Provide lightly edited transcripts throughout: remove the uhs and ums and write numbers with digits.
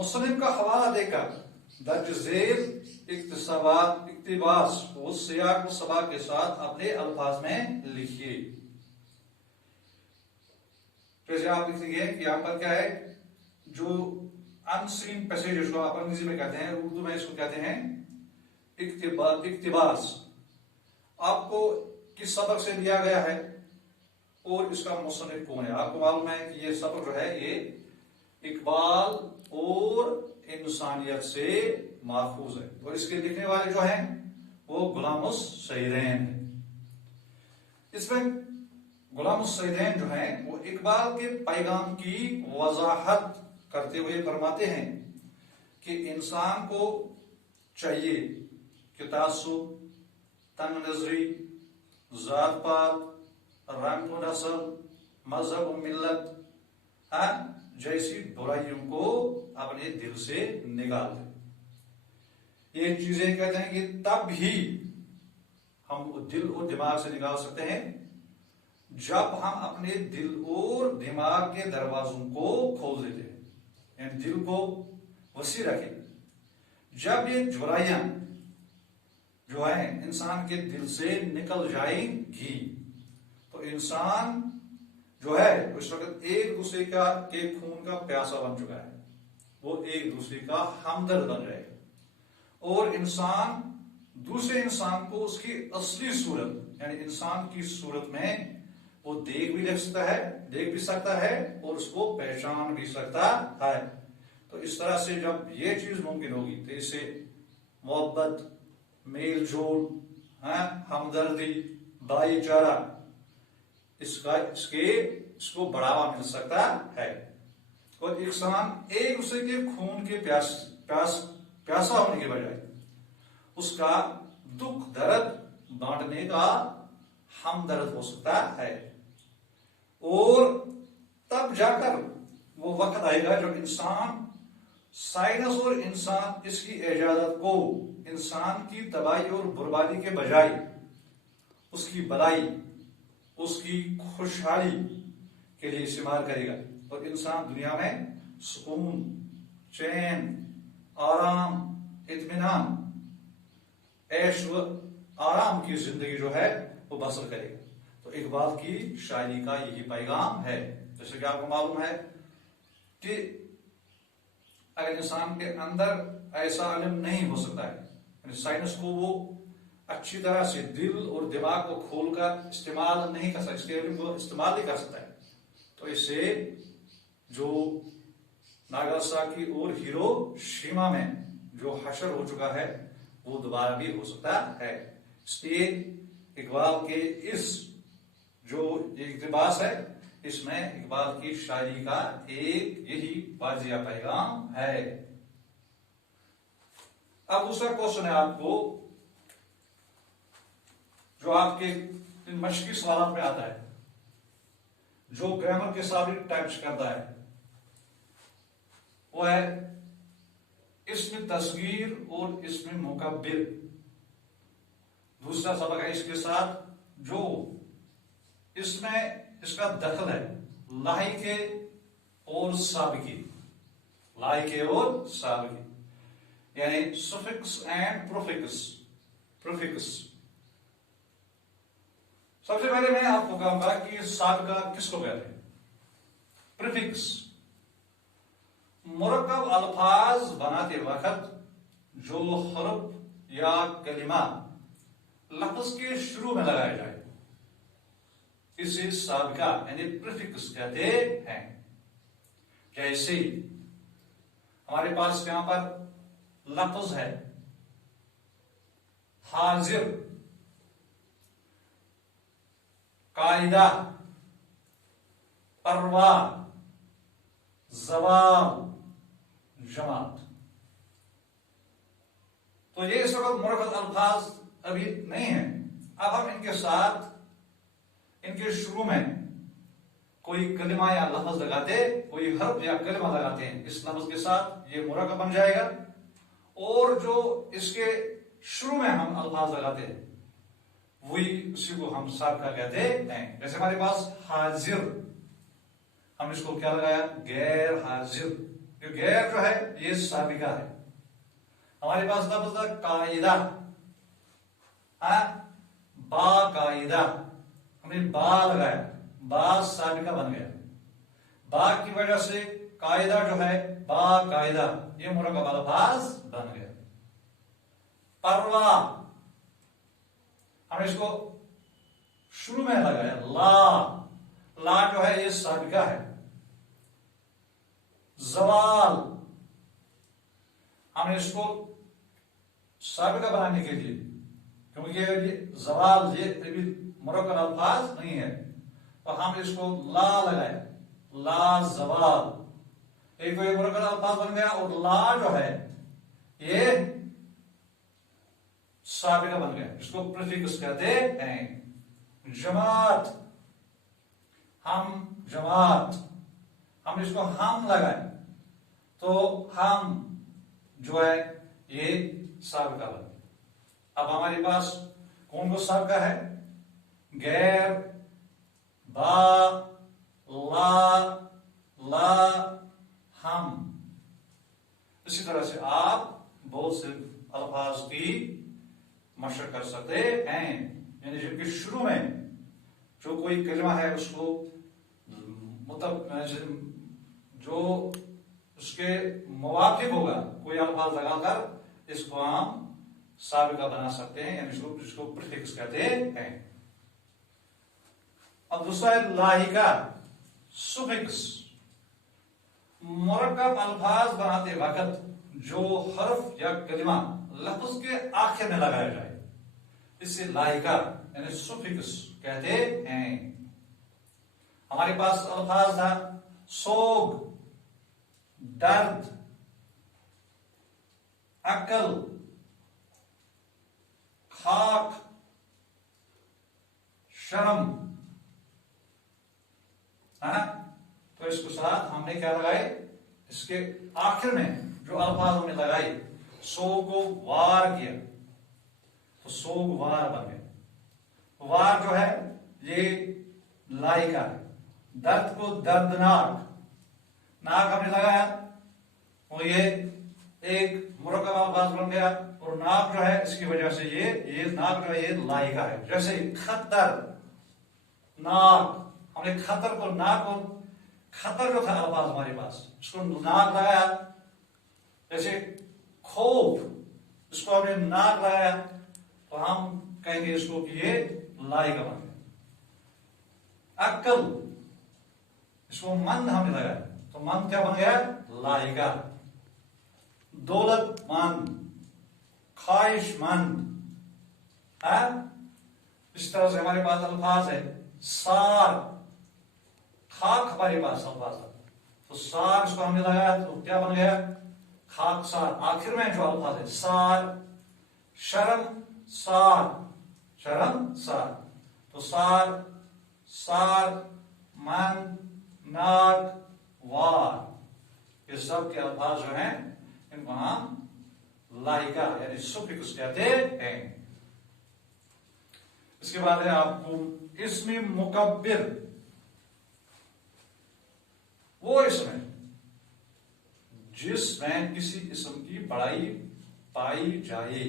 मुसन्निफ का हवाला देकर दर्ज झेल इक्तिबास को सियाक व सबा के साथ अपने अल्फाज में लिखिए। जैसे आप लिखेंगे कि यहाँ पर क्या है, जो अनसीन पैसेज जिसको आप अंग्रेजी में कहते हैं, उर्दू में इसको कहते हैं इक्तिबास। आपको किस सबक से दिया गया है और इसका मुसन्निफ कौन है। आपको मालूम है कि ये सबक जो है ये इकबाल और इंसानियत से माखूज है, और इसके लिखने वाले जो हैं वो गुलामुस सईदैन है। इसमें गुलामुस सईदैन जो हैं वो इकबाल के पैगाम की वजाहत करते हुए फरमाते हैं कि इंसान को चाहिए कि तासुब, तंग नजरी, जात पात, रंग नस्ल, मजहब, मिल्लत जैसी बुराइयों को अपने दिल से निकाल दे। ये चीजें कहते हैं कि तब ही हम दिल और दिमाग से निकाल सकते हैं जब हम अपने दिल और दिमाग के दरवाजों को खोल देते हैं, यानी दिल को वसी रखें। जब ये बुराइयां जो है इंसान के दिल से निकल जाएंगी तो इंसान जो है उस वक्त एक दूसरे के खून का प्यासा बन चुका है, वो एक दूसरे का हमदर्द बन जाएगा, और इंसान दूसरे इंसान को उसकी असली सूरत यानी इंसान की सूरत में वो देख भी सकता है और उसको पहचान भी सकता है। तो इस तरह से जब ये चीज मुमकिन होगी तो इससे मोहब्बत, मेल जोल, हमदर्दी, भाईचारा इसको बढ़ावा मिल सकता है, और इंसान एक दूसरे के खून के प्यासा होने के बजाय उसका दुख दर्द बांटने का हमदर्द हो सकता है। और तब जाकर वो वक्त आएगा जब इंसान साइंस और इंसान इसकी इजाजत को इंसान की तबाही और बर्बादी के बजाय उसकी भलाई, उसकी खुशहाली के लिए इस्तेमाल करेगा, और इंसान दुनिया में सुकून, चैन, आराम, इत्मीनान, ऐश व आराम की जिंदगी जो है वो बसर करेगा। तो इकबाल की शायरी का यही पैगाम है। जैसे कि आपको मालूम है कि अगर इंसान के अंदर ऐसा इल्म नहीं हो सकता है, साइंस को वो अच्छी तरह से दिल और दिमाग को खोलकर इस्तेमाल नहीं कर सकता, इसके इल्म को इस्तेमाल नहीं कर सकता है, तो इससे जो नागासाकी और हिरोशिमा में जो हशर हो चुका है वो दोबारा भी हो सकता है। इसलिए इकबाल के इस जो इक़्तिबास है इसमें इकबाल की शायरी का एक यही वाजिया पैगाम है। अब दूसरा क्वेश्चन है आपको जो आपके इन मशकी सवाल में आता है, जो ग्रामर के साबित टाइप्स करता है, वो है इसमें तस्गीर और इसमें मुकब्बिर। दूसरा सबक है इसके साथ जो इसमें इसका दखल है लाहिके और साबिकी, लाहिके और साबिकी यानी सफिक्स एंड प्रोफिक्स। सबसे पहले मैं आपको कहूंगा कि साबिका किसको कहते हैं। प्रीफिक्स मुरक्कब अल्फाज बनाते वक्त जो हरफ या कलिमा लफ्ज के शुरू में लगाया जाए इसे साबिका यानी प्रीफिक्स कहते हैं। जैसे हमारे पास यहां पर लफ्ज है हाजिर, कायदा, परवा, जवाब, जमात। तो ये इस वक्त मुरक्कब अल्फाज अभी नहीं है। अब हम इनके साथ इनके शुरू में कोई कलिमा या लफ्ज लगाते, कोई हर्फ या कलिमा लगाते हैं, इस लफ्ज के साथ ये मुरक्कब बन जाएगा। और जो इसके शुरू में हम अल्फाज लगाते हैं वही उसी को हम साबिका कहते हैं। जैसे हमारे पास हाजिर, हम इसको क्या लगाया, गैर हाजिर, جو غیر جو ہے یہ سابقہ ہے. ہمارے پاس لفظ تھا قاعدہ، باقاعدہ، ہم نے با لگایا، با سابقہ بن گیا. با کی وجہ سے قاعدہ جو ہے باقاعدہ یہ مرکب الفاظ بن گیا. پروا ہم نے اس کو شروع میں لگایا، لا جو ہے یہ سابقہ ہے. زوال ہم نے اس کو سابقہ بنانے کے لیے، کیونکہ یہ زوال یہ ابھی مرکب الفاظ نہیں ہے تو ہم اس کو لا لگائے، لا زوال ایک تو یہ مرکب الفاظ بن گیا، اور لا جو ہے یہ سابقہ بن گیا. اس کو پریفکس کہتے ہیں. جماعت، ہم جماعت، ہم اس کو ہم لگائے تو ہم جو ہے یہ سابقہ بن گیا. اب ہمارے پاس کون کو سابقہ ہے؟ غیر، با، لا، ہم. اسی طرح سے آپ بہت سے الفاظ کی مشق کر سکتے ہیں. یعنی جن کے شروع میں جو کوئی کلمہ ہے اس کو جو اس کے موافق ہوگا کوئی الفاظ لگا کر اس کو ہم سابقہ بنا سکتے ہیں، یعنی اس کو پریفکس کہتے ہیں. اب دوسرا ہے لاحقہ، سفکس. مرکب الفاظ بناتے وقت جو حرف یا کلمہ لفظ کے آخر میں لگایا جائے اس سے لاحقہ یعنی سفکس کہتے ہیں. ہمارے پاس الفاظ تھا سوگ، درد، عقل، خاک، شرم، ہے نا. تو اس کے ساتھ ہم نے کیا لگائے؟ اس کے آخر میں جو الفاظ ہم نے لگائی، سو کو وار کیا تو سوگ وار بن گئے. وار جو ہے یہ لاحقہ ہے. درد کو دردناک، ناک ہم نے لگایا اور یہ ایک مرکب الفاظ بن گیا. اور ناک جو ہے اس کی وجہ سے یہ ناک جو ہے یہ لاحقہ ہے. جیسے خطر، ناک، ہم نے خطر کو ناک اور خطر جو تھا الفاظ ہمارے پاس اس کو ناک لگایا. جیسے خوف، اس کو ہم نے ناک لگایا تو ہم کہیں گے اس کو کہ یہ لاحقہ بن گیا. عقل، اس کو مند ہم نے لگایا تو مند کیا بن گیا؟ لاحقہ. دولت مند، خواہش مند. اس طرح سے ہمارے پاس الفاظ ہے. سار، خاک ہمارے پاس الفاظ ہے تو سار اس کو ہم نے لگایا تو کیا بن گیا؟ خاک سار. آخر میں جو الفاظ ہے سار. شرم سار، شرم سار. تو سار، من، ناک، وار، یہ سب کے الفاظ جو ہیں ان کو ہم لاحقہ یعنی سفکس کہتے ہیں. اس کے بعد ہے آپ کو اسم مکبر. وہ اسم ہے جس میں کسی اسم کی بڑائی پائی جائے.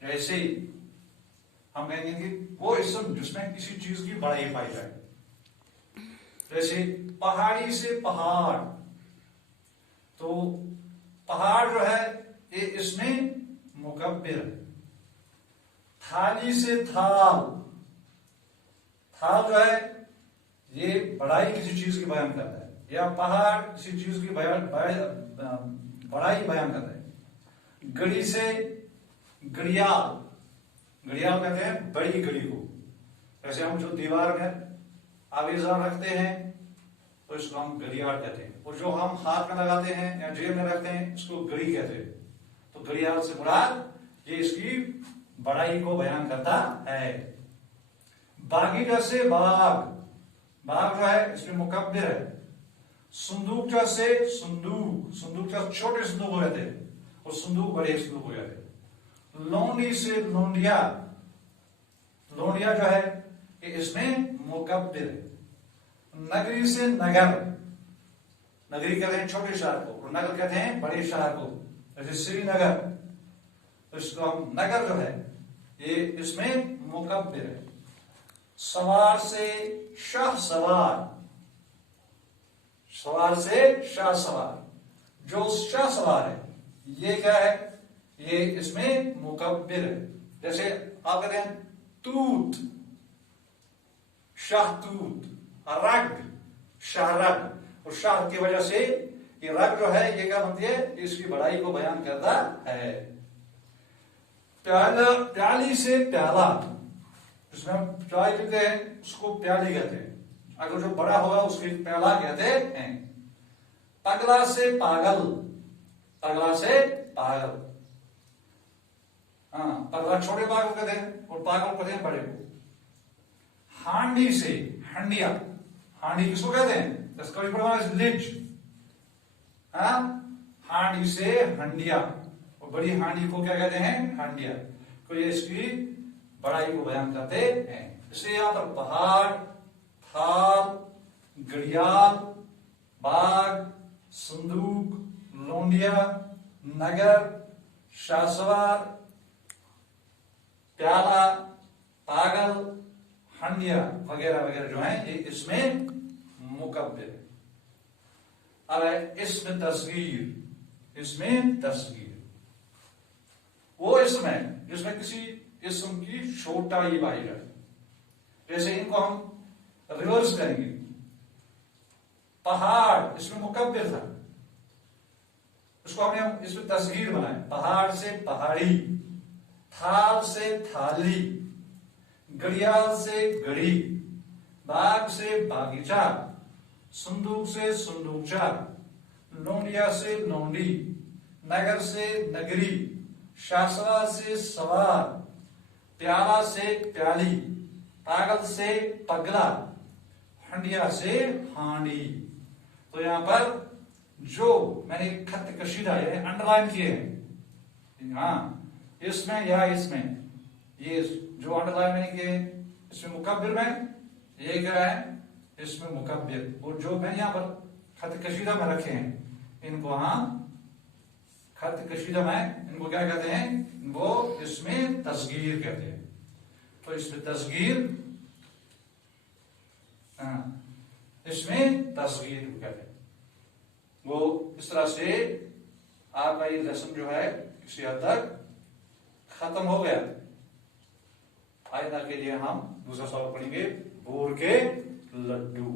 جیسے ہم کہیں گے کہ وہ اسم جس میں کسی چیز کی بڑائی پائی جائے. جیسے پہاڑی سے پہاڑ، تو پہاڑ جو ہے یہ اسم مکبر ہے. تھالی سے تھال، تھال جو ہے یہ بڑائی کسی چیز کی بیان کرتا ہے، یا پہاڑ کسی چیز کی بڑائی بیان کرتا ہے. گڑی سے گڑیال، گڑیال کہتے ہیں بڑی گڑی کو. جیسے ہم جو دیوار میں آویزان رکھتے ہیں تو اس کو ہم گڑیال کہتے ہیں. اور جو ہم ہاتھ میں لگاتے ہیں یا جیب میں رکھتے ہیں اس کو گڑی کہتے ہیں. تو گڑیال سے مراد یہ اس کی بڑائی کو بیان کرتا ہے. باغیچہ سے باغ، باغ جو ہے اس میں مکبر ہے. صندوق سے صندوق، صندوق چھوٹے صندوق ہو جاتے ہیں اور صندوق بڑے صندوق ہو جاتے ہیں. لونڈی سے لونڈیا، لونڈیا جو ہے کہ اس میں مکبر ہے. نگری سے نگر، नगरी कहते हैं छोटे शहर को और नगर कहते हैं बड़े शहर को। जैसे श्रीनगर, इसको हम नगर जो है ये इसमें मुकब्बिर है। सवार से शाह सवार, सवार से शाह सवार, जो शाह सवार है ये क्या है, ये इसमें मुकब्बिर है। जैसे आप कहते हैं तूत, शाहतूत, रग, शाहरग, और शाह की वजह से ये रग जो है ये क्या बनती है, इसकी बड़ाई को बयान करता है। प्याला, प्याली से प्याला, जिसमें हम चाय पीते हैं उसको प्याली कहते हैं, अगर जो बड़ा होगा उसकी प्याला कहते हैं। पगला से पागल, पगला से पागल, हाँ पगला छोटे पागल कहते हैं और पागल कहते हैं बड़े को। हांडी से हंडिया, हांडी किसको कहते हैं, इसका लिज, हाँ हांडी से हंडिया, और बड़ी हांडी को क्या कहते हैं, हांडिया, तो ये इसकी बड़ाई को बयान करते हैं। इसलिए यहां पर पहाड़, थाल, घड़ियाल, बाग, संदूक, लोंडिया, नगर, शाहसवार, प्याला, पागल, हंडिया वगैरह वगैरह जो है ये इसमें मुकब्बिर है। अब है इसमें तस्गीर, इसमें तस्गीर वो इसमें जिसमें किसी इसम की छोटाई पाई जाए। जैसे इनको हम रिवर्स करेंगे, पहाड़ इसमें मुकब्बिर था, उसको हमने इसमें तस्गीर बनाया, पहाड़ से पहाड़ी, थाल से थाली, घड़ियाल से घड़ी, बाग से बागीचा, संदूक से संदूकचा, लोंडिया से लोंडी, नगर से नगरी, शासवा से सवार, प्याला से प्याली, पागल से पगला, हंडिया से हांडी। तो यहां पर जो मैंने खत कशीदा है अंडरलाइन किए हैं, हाँ इसमें या इसमें, ये जो अंडरलाइन मैंने किए इसमें मुकब्बिर में, ये क्या है इसमें मुकब्बिर, और जो मैंने यहां पर खत कशीदा में रखे हैं इनको हाँ खत कशीदा में इनको क्या कहते हैं, वो इसमें तस्गीर कहते हैं। तो इसमें तस्गीर, हाँ इसमें तस्गीर कहते हैं। वो इस तरह से आपका ये लेसन जो है किसी हद तक खत्म हो गया। आइंदा के लिए हम दूसरा सवाल पढ़ेंगे, बोर के लड्डू।